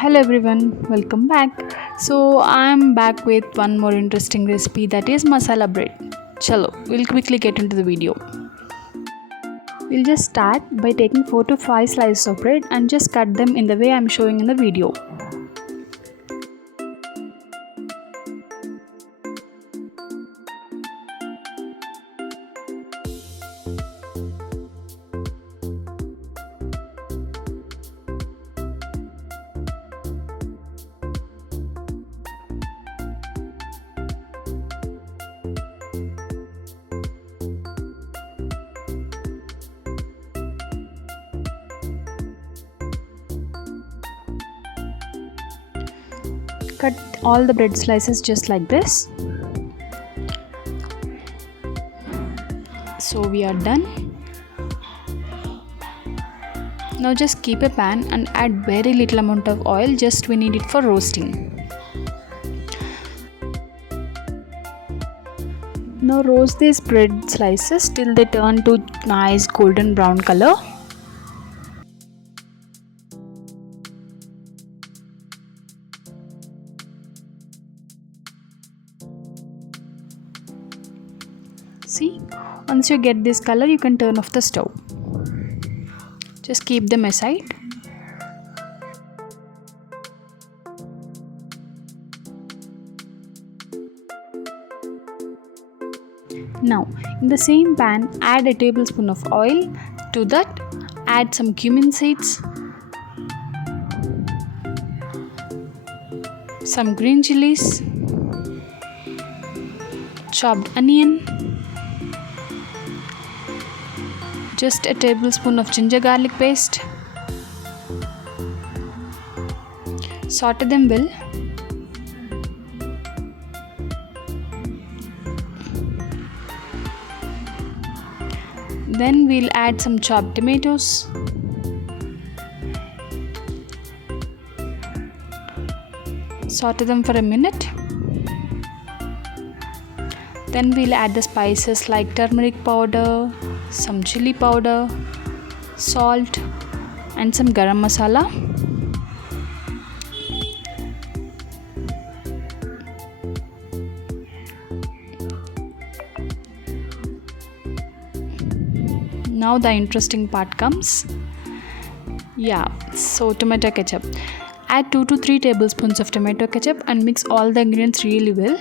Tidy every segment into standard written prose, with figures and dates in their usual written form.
Hello everyone, welcome back. So I'm back with one more interesting recipe, that is masala bread. Chalo, we'll quickly get into the video. We'll just start by taking 4 to 5 slices of bread and just cut them in the way I'm showing in the video. Cut all the bread slices just like this. So we are done. Now just keep a pan and add very little amount of oil, just we need it for roasting. Now roast these bread slices till they turn to nice golden brown color. See, once you get this color, you can turn off the stove. Just keep them aside. Now, in the same pan, add a tablespoon of oil. To that, add some cumin seeds, some green chilies, chopped onion, just a tablespoon of ginger garlic paste. Saute them well. Then we'll add some chopped tomatoes, saute them for a minute. Then we'll add the spices like turmeric powder, some chili powder, salt and some garam masala. Now the interesting part comes. So tomato ketchup. Add 2 to 3 tablespoons of tomato ketchup and mix all the ingredients really well.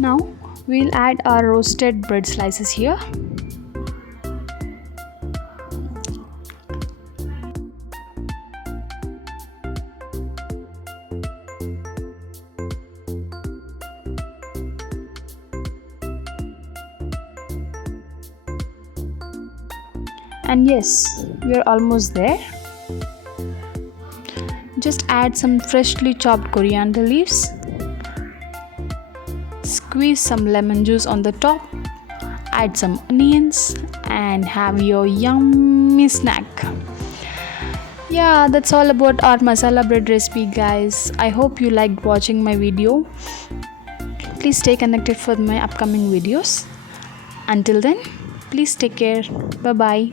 Now we'll add our roasted bread slices here. And yes, we are almost there. Just add some freshly chopped coriander leaves. Squeeze some lemon juice on the top, add some onions and have your yummy snack. That's all about our masala bread recipe, guys. I hope you liked watching my video. Please stay connected for my upcoming videos. Until then, please take care. Bye bye.